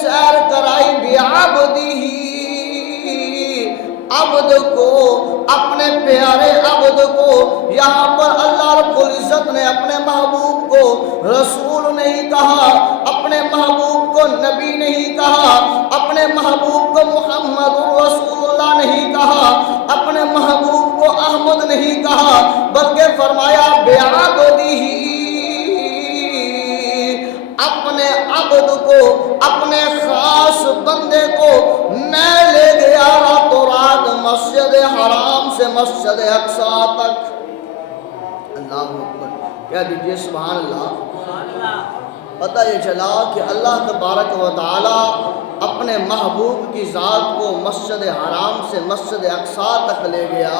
سیر کرائی بعبدہ، عبد کو، اپنے پیارے عبد کو۔ یہاں پر اللہ رب العزت نے اپنے محبوب کو رسول نہیں کہا، اپنے محبوب کو نبی نہیں کہا، اپنے محبوب کو محمد رسول اللہ نہیں کہا، اپنے محبوب کو احمد نہیں کہا، بلکہ فرمایا بعبدہ، اپنے عبد کو، اپنے خاص بندے کو میں لے گیا راتوں رات مسجد حرام سے مسجد اقصیٰ تک۔ اللہ اکبر، کہہ دیجئے سبحان اللہ۔ پتہ یہ چلا کہ اللہ تبارک و تعالی اپنے محبوب کی ذات کو مسجد حرام سے مسجد اقصیٰ تک لے گیا،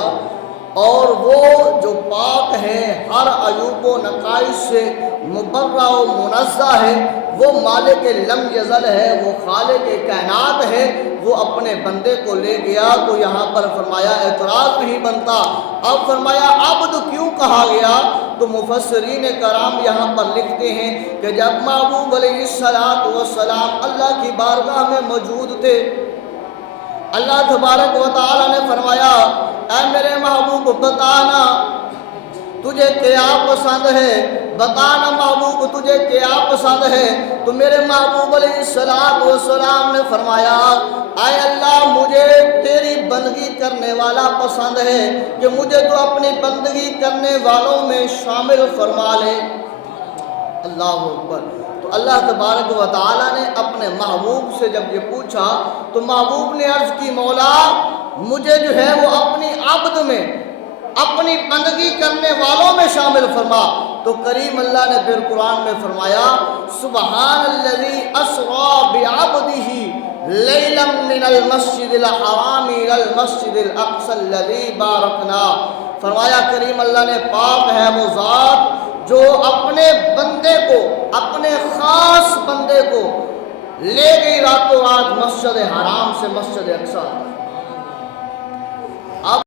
اور وہ جو پاک ہے، ہر عیوب و نقائص سے مبرہ و منزہ ہے، وہ مالک لم یزل ہے، وہ خالق کائنات ہے، وہ اپنے بندے کو لے گیا۔ تو یہاں پر فرمایا اعتراض نہیں بنتا، اب فرمایا عبد کیوں کہا گیا؟ تو مفسرین کرام یہاں پر لکھتے ہیں کہ جب محبوب علیہ السلام اللہ کی بارگاہ میں موجود تھے، اللہ تبارک و تعالی نے فرمایا اے میرے محبوب بتانا تجھے کیا پسند ہے، بتانا محبوب تجھے کیا پسند ہے؟ تو میرے محبوب علیہ السلام نے فرمایا اے اللہ مجھے تیری بندگی کرنے والا پسند ہے، کہ مجھے تو اپنی بندگی کرنے والوں میں شامل فرما لے۔ اللہ اکبر۔ تو اللہ تبارک و تعالی نے اپنے محبوب سے جب یہ پوچھا تو محبوب نے عرض کی مولا مجھے جو ہے وہ اپنی عبد میں، اپنی بندگی کرنے والوں میں شامل فرما۔ تو کریم اللہ نے پھر قرآن میں فرمایا سبحان الذی اسری بعبدہ لیلا من المسجد الحرام الی المسجد الاقصی الذی بارکنا۔ فرمایا کریم اللہ نے پاک ہے وہ ذات جو اپنے بندے کو، اپنے خاص بندے کو لے گئی راتوں رات مسجد حرام سے مسجد اقصیٰ۔